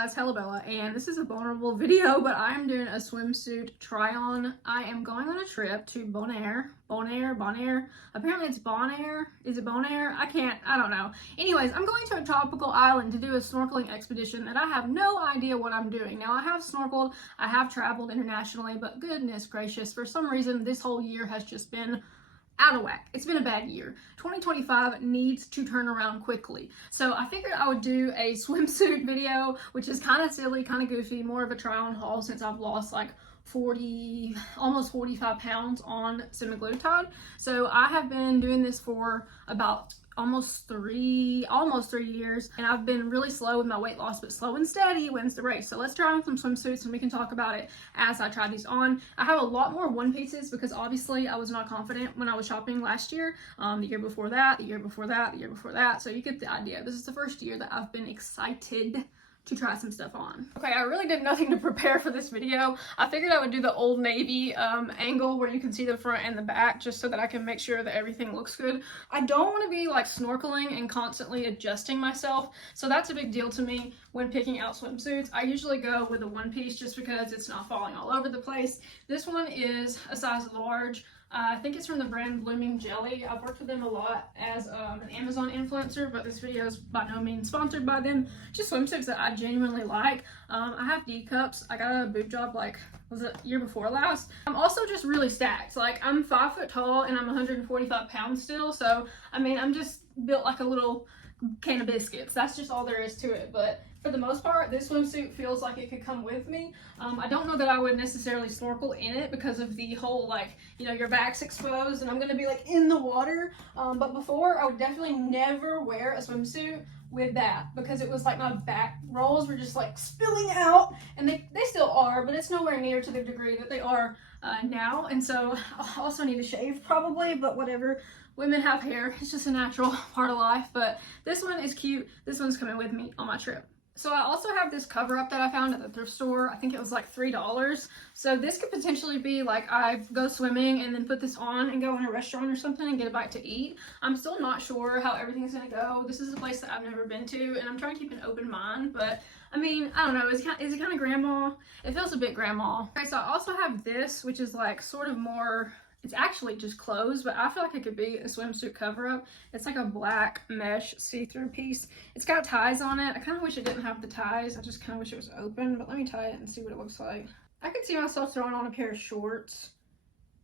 guys, Bella, and this is a vulnerable video, but I am doing a swimsuit try-on. I am going on a trip to Bonaire. Apparently it's Bonaire. Is it Bonaire? I don't know. Anyways, I'm going to a tropical island to do a snorkeling expedition and I have no idea what I'm doing. Now, I have snorkeled, I have traveled internationally, but goodness gracious, for some reason, this whole year has just been out of whack. It's been a bad year. 2025 needs to turn around quickly. So I figured I would do a swimsuit video, which is kind of silly, kind of goofy, more of a try on haul since I've lost like almost 45 pounds on semaglutide. So I have been doing this for about almost three years, and I've been really slow with my weight loss, but slow and steady wins the race. So let's try on some swimsuits and we can talk about it as I try these on. I have a lot more one pieces because obviously I was not confident when I was shopping last year, the year before that, the year before that, the year before that. So you get the idea. This is the first year that I've been excited to try some stuff on. Okay, I really did nothing to prepare for this video. I figured I would do the Old Navy angle where you can see the front and the back just so that I can make sure that everything looks good. I don't want to be like snorkeling and constantly adjusting myself, so that's a big deal to me when picking out swimsuits. I usually go with a one piece just because it's not falling all over the place. This one is a size large. I think it's from the brand Blooming Jelly. I've worked with them a lot as an Amazon influencer, but this video is by no means sponsored by them. Just swimsuits that I genuinely like. I have D cups. I got a boob job like, was it year before last? I'm also just really stacked. Like, I'm 5 foot tall and I'm 145 pounds still. So, I mean, I'm just built like a little can of biscuits. That's just all there is to it. But for the most part, this swimsuit feels like it could come with me. I don't know that I would necessarily snorkel in it because of the whole, like, you know, your back's exposed and I'm gonna be like in the water. But before, I would definitely never wear a swimsuit with that because it was like my back rolls were just like spilling out, and they still are, but it's nowhere near to the degree that they are now. And so I also need to shave probably, but whatever. Women have hair. It's just a natural part of life. But this one is cute. This one's coming with me on my trip. So I also have this cover up that I found at the thrift store. I think it was like $3. So this could potentially be like I go swimming and then put this on and go in a restaurant or something and get a bite to eat. I'm still not sure how everything's gonna go. This is a place that I've never been to and I'm trying to keep an open mind, but I mean, I don't know, is it kind of grandma? It feels a bit grandma. Okay, so I also have this, which is like sort of more, it's actually just clothes, but I feel like it could be a swimsuit cover-up. It's like a black mesh see-through piece. It's got ties on it. I kind of wish it didn't have the ties. I just kind of wish it was open, but let me tie it and see what it looks like. I could see myself throwing on a pair of shorts,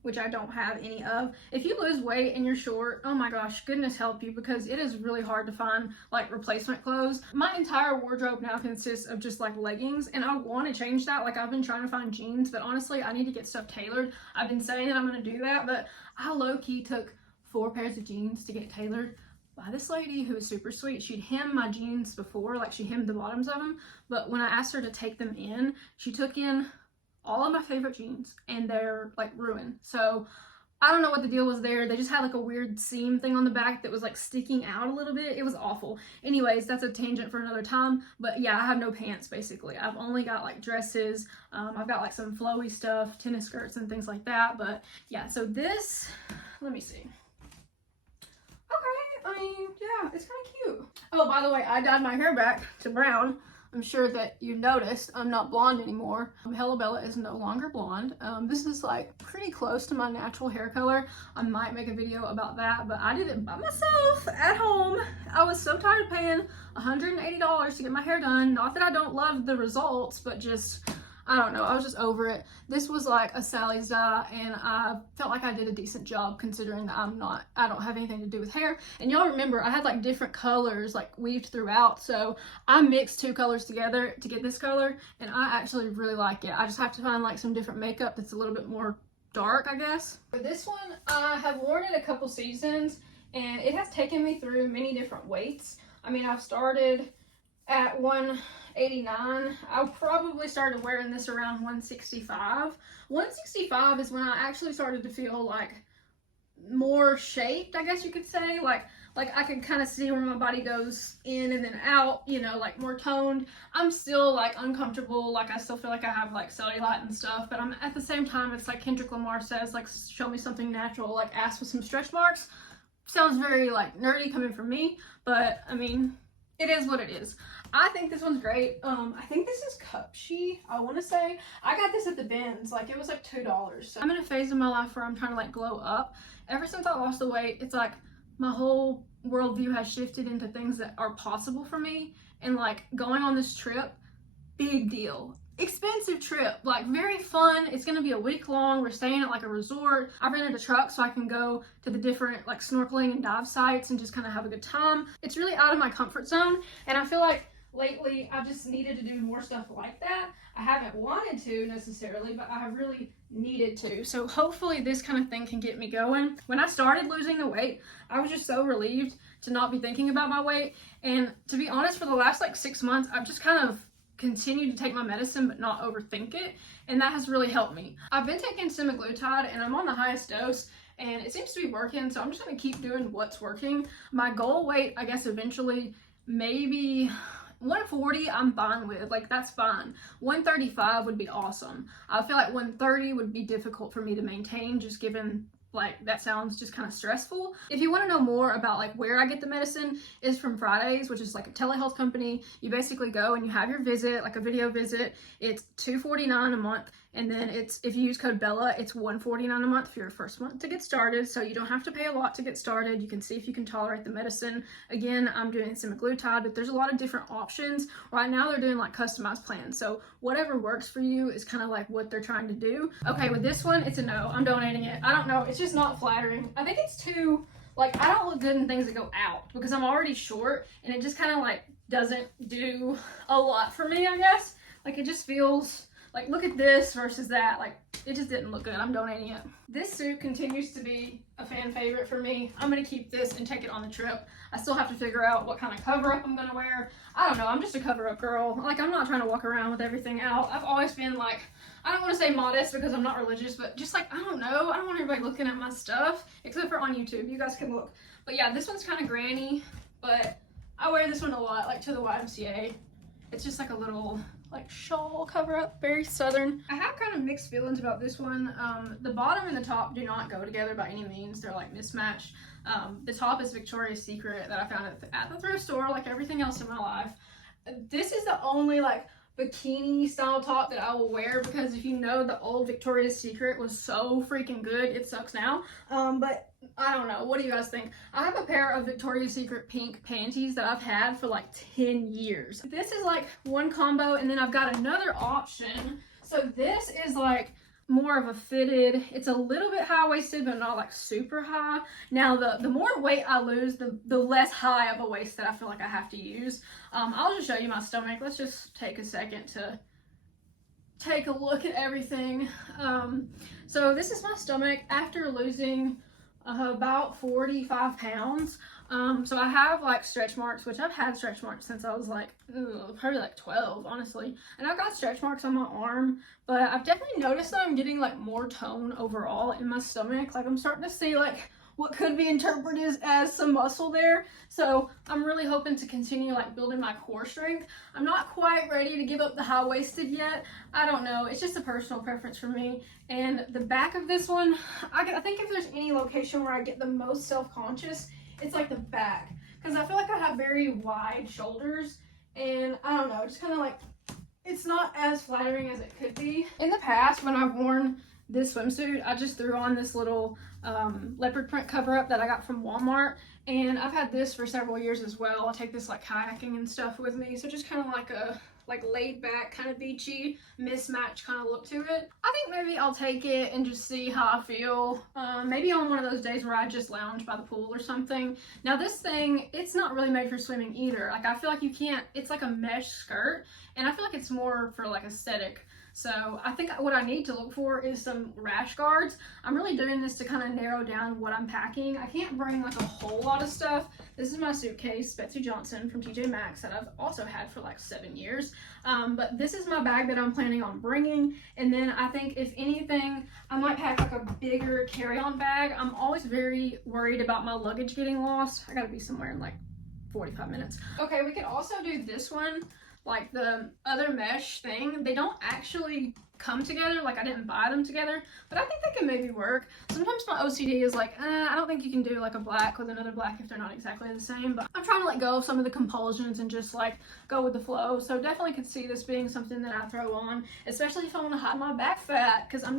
which I don't have any of. If you lose weight and you're short, oh my gosh, goodness help you, because it is really hard to find like replacement clothes. My entire wardrobe now consists of just like leggings, and I want to change that. Like, I've been trying to find jeans, but honestly, I need to get stuff tailored. I've been saying that I'm going to do that, but I low-key took 4 pairs of jeans to get tailored by this lady who was super sweet. She'd hemmed my jeans before, like she hemmed the bottoms of them, but when I asked her to take them in, she took in all of my favorite jeans and they're like ruined. So I don't know what the deal was there. They just had like a weird seam thing on the back that was like sticking out a little bit. It was awful. Anyways, that's a tangent for another time. But yeah, I have no pants basically. I've only got like dresses. I've got like some flowy stuff, tennis skirts and things like that. But yeah, so this, let me see. Okay, I mean, yeah, it's kind of cute. Oh, by the way, I dyed my hair back to brown. I'm sure that you noticed I'm not blonde anymore. Bella is no longer blonde. This is like pretty close to my natural hair color. I might make a video about that, but I did it by myself at home. I was so tired of paying $180 to get my hair done. Not that I don't love the results, but just, I don't know, I was just over it. This was like a Sally's dye, and I felt like I did a decent job considering that I don't have anything to do with hair. And y'all remember, I had like different colors like weaved throughout, so I mixed 2 colors together to get this color, and I actually really like it. I just have to find like some different makeup that's a little bit more dark, I guess. For this one, I have worn it a couple seasons, and it has taken me through many different weights. I mean, I've started at 189. I probably started wearing this around 165. 165 is when I actually started to feel like more shaped, I guess you could say. Like I could kind of see where my body goes in and then out, you know, like more toned. I'm still like uncomfortable, like I still feel like I have like cellulite and stuff, but I'm at the same time, it's like Kendrick Lamar says, like, show me something natural, like ass with some stretch marks. Sounds very like nerdy coming from me, but I mean, it is what it is. I think this one's great. I think this is Cupshe, I want to say. I got this at the bins, like it was like $2. So I'm in a phase of my life where I'm trying to like glow up. Ever since I lost the weight, it's like my whole worldview has shifted into things that are possible for me. And like going on this trip, big deal. Expensive trip, like very fun. It's gonna be a week long. We're staying at like a resort. I rented a truck so I can go to the different like snorkeling and dive sites and just kind of have a good time. It's really out of my comfort zone, and I feel like lately I just needed to do more stuff like that. I haven't wanted to necessarily, but I have really needed to. So hopefully this kind of thing can get me going. When I started losing the weight, I was just so relieved to not be thinking about my weight. And to be honest, for the last like 6 months, I've just kind of continue to take my medicine but not overthink it, and that has really helped me. I've been taking semaglutide and I'm on the highest dose and it seems to be working, so I'm just going to keep doing what's working. My goal weight, I guess eventually, maybe 140 I'm fine with, like that's fine. 135 would be awesome. I feel like 130 would be difficult for me to maintain, just given like that sounds just kind of stressful. If you want to know more about like where I get the medicine, is from Fridays, which is like a telehealth company. You basically go and you have your visit, like a video visit. It's $249 a month, and then it's, if you use code Bella, it's $149 a month for your first month to get started. So you don't have to pay a lot to get started. You can see if you can tolerate the medicine. Again, I'm doing semaglutide, but there's a lot of different options. Right now they're doing like customized plans, so whatever works for you is kind of like what they're trying to do. Okay, with this one, it's a no. I'm donating it. I don't know, it's just not flattering. I think it's too, like, I don't look good in things that go out because I'm already short, and it just kind of like doesn't do a lot for me, I guess. Like it just feels like, look at this versus that, like it just didn't look good. I'm donating it. This suit continues to be a fan favorite for me. I'm gonna keep this and take it on the trip. I still have to figure out what kind of cover up I'm gonna wear. I don't know, I'm just a cover up girl. Like I'm not trying to walk around with everything out. I've always been like, I don't want to say modest because I'm not religious, but just like, I don't know, I don't want everybody looking at my stuff, except for on YouTube. You guys can look. But yeah, this one's kind of granny, but I wear this one a lot, like to the YMCA. It's just like a little like shawl cover up, very southern. I have kind of mixed feelings about this one. The bottom and the top do not go together by any means. They're like mismatched. The top is Victoria's Secret that I found at the thrift store, like everything else in my life. This is the only like bikini style top that I will wear, because if you know, the old Victoria's Secret was so freaking good. It sucks now, but I don't know, what do you guys think? I have a pair of Victoria's Secret pink panties that I've had for like 10 years. This is like one combo, and then I've got another option. So this is like more of a fitted, it's a little bit high-waisted but not like super high. Now the more weight I lose, the less high of a waist that I feel like I have to use. I'll just show you my stomach. Let's just take a second to take a look at everything. So this is my stomach after losing about 45 pounds. So I have like stretch marks, which I've had stretch marks since I was like, probably like 12, honestly. And I've got stretch marks on my arm, but I've definitely noticed that I'm getting like more tone overall in my stomach. Like I'm starting to see like what could be interpreted as some muscle there. So I'm really hoping to continue like building my core strength. I'm not quite ready to give up the high-waisted yet. I don't know, it's just a personal preference for me. And the back of this one, I think if there's any location where I get the most self-conscious, it's like the back, because I feel like I have very wide shoulders, and I don't know, just kind of like, it's not as flattering as it could be. In the past, when I've worn this swimsuit, I just threw on this little leopard print cover up that I got from Walmart, and I've had this for several years as well. I take this like kayaking and stuff with me, so just kind of like a laid back, kind of beachy, mismatched kind of look to it. I think maybe I'll take it and just see how I feel. Maybe on one of those days where I just lounge by the pool or something. Now this thing, it's not really made for swimming either. Like I feel like you can't, it's like a mesh skirt, and I feel like it's more for like aesthetic. So I think what I need to look for is some rash guards. I'm really doing this to kind of narrow down what I'm packing. I can't bring like a whole lot of stuff. This is my suitcase, Betsy Johnson from TJ Maxx, that I've also had for like 7 years. But this is my bag that I'm planning on bringing. And then I think if anything, I might pack like a bigger carry-on bag. I'm always very worried about my luggage getting lost. I gotta be somewhere in like 45 minutes. Okay, we could also do this one. like the other mesh thing, they don't actually come together. Like, I didn't buy them together, but I think they can maybe work. Sometimes my OCD is like, I don't think you can do like a black with another black if they're not exactly the same, but I'm trying to let go of some of the compulsions and just like go with the flow. So definitely could see this being something that I throw on, especially if I want to hide my back fat, because I'm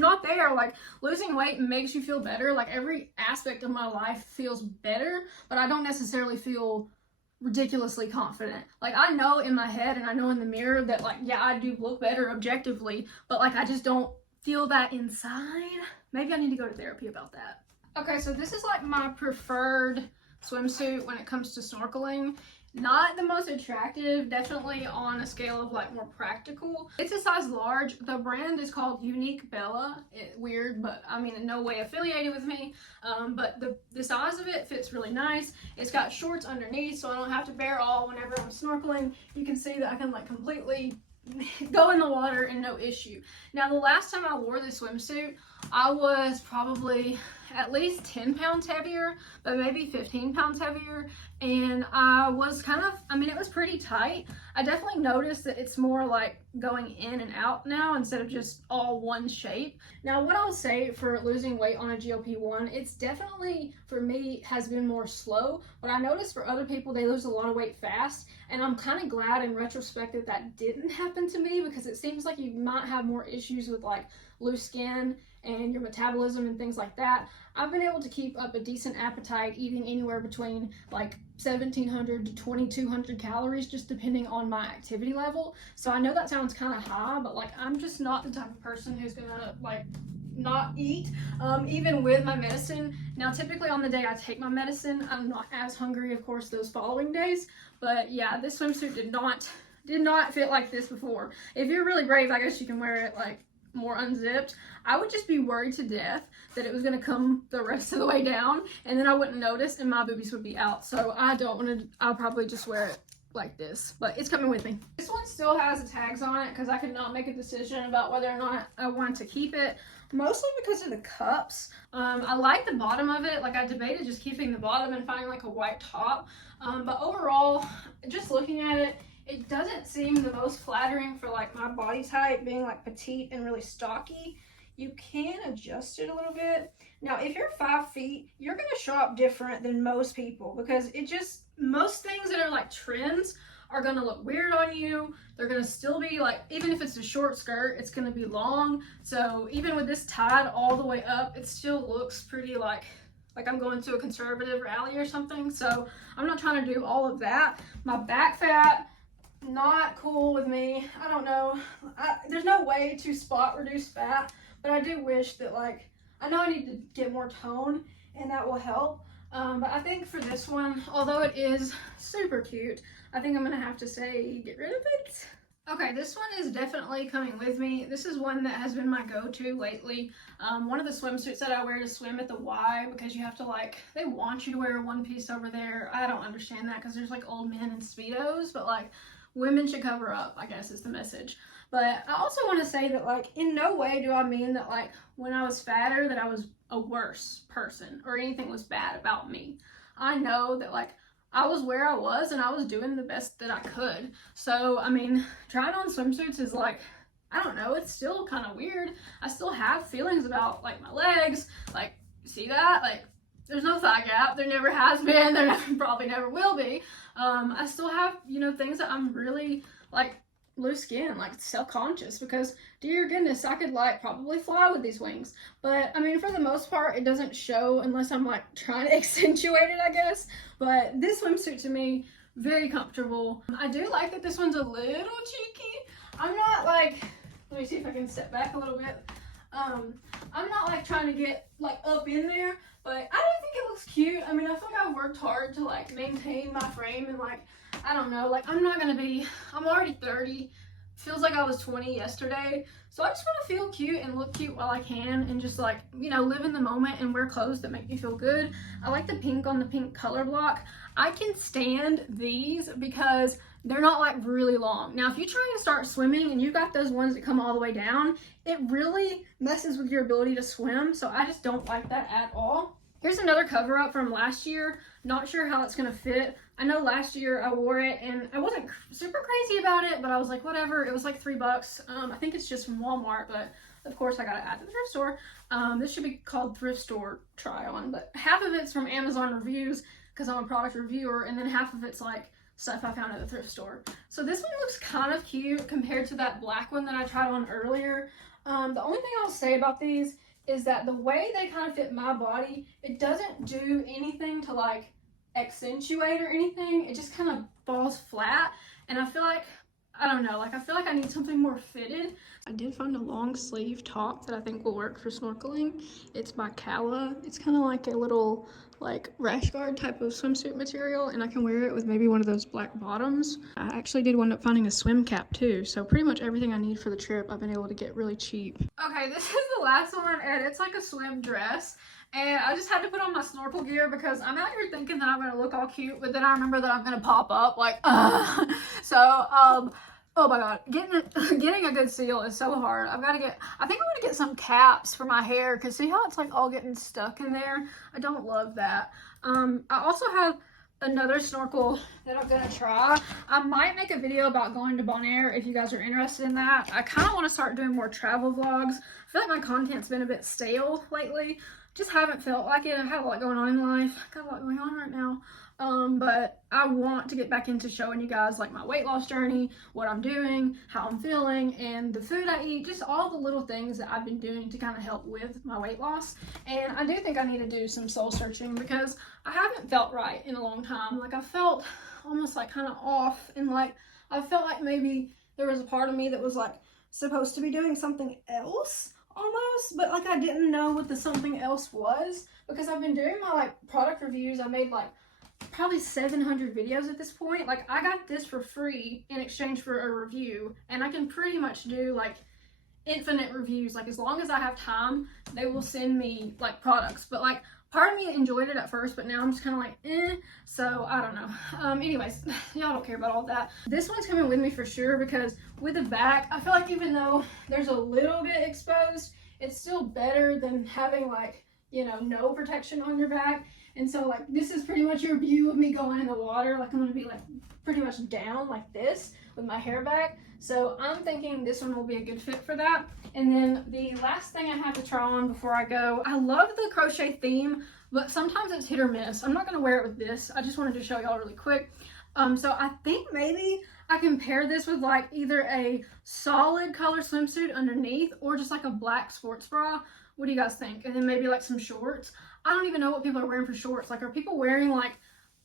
not there. Like, losing weight makes you feel better. Like, every aspect of my life feels better, but I don't necessarily feel ridiculously confident. Like, I know in my head and I know in the mirror that, like, yeah, I do look better objectively, but like, I just don't feel that inside. Maybe I need to go to therapy about that. Okay, so this is like my preferred swimsuit when it comes to snorkeling. Not the most attractive, definitely on a scale of like more practical. It's a size large. The brand is called Unique Bella. Weird, but I mean, in no way affiliated with me. But the size of it fits really nice. It's got shorts underneath, so I don't have to bare all whenever I'm snorkeling. You can see that I can like completely go in the water and no issue. Now, the last time I wore this swimsuit, I was probably at least 10 pounds heavier, but maybe 15 pounds heavier, and I was kind of, I mean, it was pretty tight. I definitely noticed that it's more like going in and out now instead of just all one shape. Now, what I'll say for losing weight on a GLP-1, it's definitely, for me, has been more slow, but I noticed for other people, they lose a lot of weight fast, and I'm kind of glad in retrospect that that didn't happen to me, because it seems like you might have more issues with like loose skin and your metabolism and things like that. I've been able to keep up a decent appetite, eating anywhere between like 1,700 to 2,200 calories, just depending on my activity level. So I know that sounds kind of high, but like, I'm just not the type of person who's gonna like not eat, even with my medicine. Now, typically on the day I take my medicine, I'm not as hungry, of course, those following days. But yeah, this swimsuit did not fit like this before. If you're really brave, I guess you can wear it like more unzipped. I would just be worried to death that it was going to come the rest of the way down, and then I wouldn't notice and my boobies would be out. So I don't want to, I'll probably just wear it like this, but it's coming with me. This one still has the tags on it because I could not make a decision about whether or not I wanted to keep it, mostly because of the cups. I like the bottom of it. Like, I debated just keeping the bottom and finding like a white top, but overall, just looking at it, it doesn't seem the most flattering for like my body type, being like petite and really stocky. You can adjust it a little bit. Now, if you're 5 feet, you're gonna show up different than most people, because it just, most things that are like trends are gonna look weird on you. They're gonna still be like, even if it's a short skirt, it's gonna be long. So even with this tied all the way up, it still looks pretty like I'm going to a conservative rally or something. So I'm not trying to do all of that. My back fat, not cool with me. I don't know. There's no way to spot reduce fat, but I do wish that, like, I know I need to get more tone and that will help. But I think for this one, although it is super cute, I think I'm gonna have to say get rid of it. Okay, this one is definitely coming with me. This is one that has been my go-to lately. One of the swimsuits that I wear to swim at the Y, because you have to like, they want you to wear a one piece over there. I don't understand that, because there's like old men in Speedos, but like, women should cover up, I guess is the message. But I also want to say that, like, in no way do I mean that, like, when I was fatter that I was a worse person or anything was bad about me. I know that, like, I was where I was and I was doing the best that I could. So, I mean, trying on swimsuits is like, I don't know, it's still kind of weird. I still have feelings about, like, my legs. Like, see that? Like, there's no thigh gap. There never has been. There probably never will be. I still have, you know, things that I'm really, like, loose skin, like self-conscious, because dear goodness, I could like probably fly with these wings. But I mean, for the most part, it doesn't show unless I'm like trying to accentuate it, I guess. But this swimsuit to me, very comfortable. I do like that this one's a little cheeky. I'm not like, let me see if I can step back a little bit. I'm not like trying to get like up in there, but I do think it looks cute. I mean, I feel like I've worked hard to like maintain my frame, and like, I don't know, like, I'm already 30. Feels like I was 20 yesterday. So I just want to feel cute and look cute while I can, and just like, you know, live in the moment and wear clothes that make me feel good. I like the pink on the pink Colorblock. I can stand these because they're not like really long. Now, if you try and start swimming and you got those ones that come all the way down, it really messes with your ability to swim. So I just don't like that at all. Here's another cover up from last year. Not sure how it's gonna fit. I know last year I wore it and I wasn't super crazy about it, but I was like, whatever. It was like $3. I think it's just from Walmart, but of course I got it at the thrift store. This should be called thrift store try on, but half of it's from Amazon reviews because I'm a product reviewer, and then half of it's like stuff I found at the thrift store. So this one looks kind of cute compared to that black one that I tried on earlier. The only thing I'll say about these is that the way they kind of fit my body, it doesn't do anything to like accentuate or anything. It just kind of falls flat, and I feel like, I don't know, like I feel like I need something more fitted. I did find a long sleeve top that I think will work for snorkeling. It's by Cala. It's kind of like a little like rash guard type of swimsuit material, and I can wear it with maybe one of those black bottoms. I actually did wind up finding a swim cap too, so pretty much everything I need for the trip I've been able to get really cheap. Okay, this is the last one, and it's like a swim dress. And I just had to put on my snorkel gear because I'm out here thinking that I'm gonna look all cute, but then I remember that I'm gonna pop up like, oh my god, getting a good seal is so hard. I think I'm gonna get some caps for my hair, because see how it's like all getting stuck in there? I don't love that. I also have another snorkel that I'm gonna try. I might make a video about going to Bonaire if you guys are interested in that. I kind of want to start doing more travel vlogs. I feel like my content's been a bit stale lately. Just haven't felt like it. I have a lot going on in life. Got a lot going on right now. But I want to get back into showing you guys like my weight loss journey, what I'm doing, how I'm feeling, and the food I eat, just all the little things that I've been doing to kind of help with my weight loss. And I do think I need to do some soul searching because I haven't felt right in a long time. Like I felt almost like kind of off, and like I felt like maybe there was a part of me that was like supposed to be doing something else almost, but like I didn't know what the something else was, because I've been doing my like product reviews. I made like probably 700 videos at this point. Like I got this for free in exchange for a review, and I can pretty much do like infinite reviews. Like as long as I have time, they will send me like products. But like part of me enjoyed it at first, but now I'm just kind of like so I don't know. Anyways, y'all don't care about all that. This one's coming with me for sure, because with the back, I feel like even though there's a little bit exposed, it's still better than having like, you know, no protection on your back. And so like this is pretty much your view of me going in the water. Like I'm gonna be like pretty much down like this with my hair back. So I'm thinking this one will be a good fit for that. And then the last thing I have to try on before I go, I love the crochet theme, but sometimes it's hit or miss. I'm not gonna wear it with this. I just wanted to show y'all really quick. So I think maybe I can pair this with like either a solid color swimsuit underneath or just like a black sports bra. What do you guys think? And then maybe like some shorts. I don't even know what people are wearing for shorts. Like, are people wearing like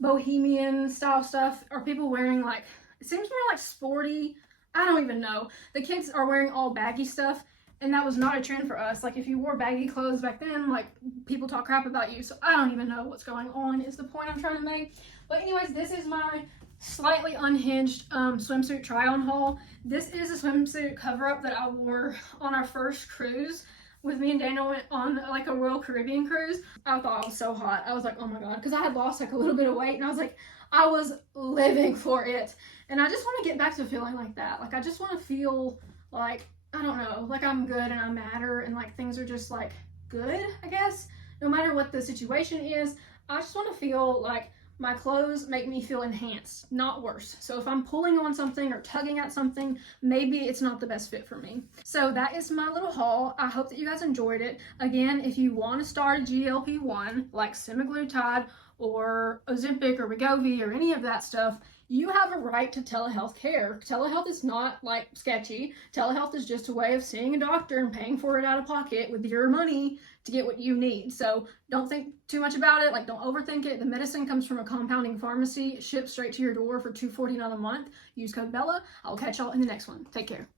bohemian style stuff? Are people wearing like, it seems more like sporty. I don't even know. The kids are wearing all baggy stuff, and that was not a trend for us. Like if you wore baggy clothes back then, like people talk crap about you. So I don't even know what's going on is the point I'm trying to make. But anyways, this is my slightly unhinged swimsuit try on haul. This is a swimsuit cover up that I wore on our first cruise. With me and Daniel went on like a Royal Caribbean cruise. I thought I was so hot. I was like, oh my god, because I had lost like a little bit of weight, and I was like, I was living for it. And I just want to get back to feeling like that. Like I just want to feel like, I don't know, like I'm good and I matter, and like things are just like good, I guess. No matter what the situation is, I just want to feel like my clothes make me feel enhanced, not worse. So if I'm pulling on something or tugging at something, maybe it's not the best fit for me. So that is my little haul. I hope that you guys enjoyed it. Again, if you want to start a GLP-1 like semaglutide or Ozempic or Wegovy or any of that stuff, you have a right to telehealth care. Telehealth is not like sketchy. Telehealth is just a way of seeing a doctor and paying for it out of pocket with your money to get what you need. So don't think too much about it. Like don't overthink it. The medicine comes from a compounding pharmacy, shipped straight to your door for $2.49 a month. Use code BELLA. I'll catch y'all in the next one. Take care.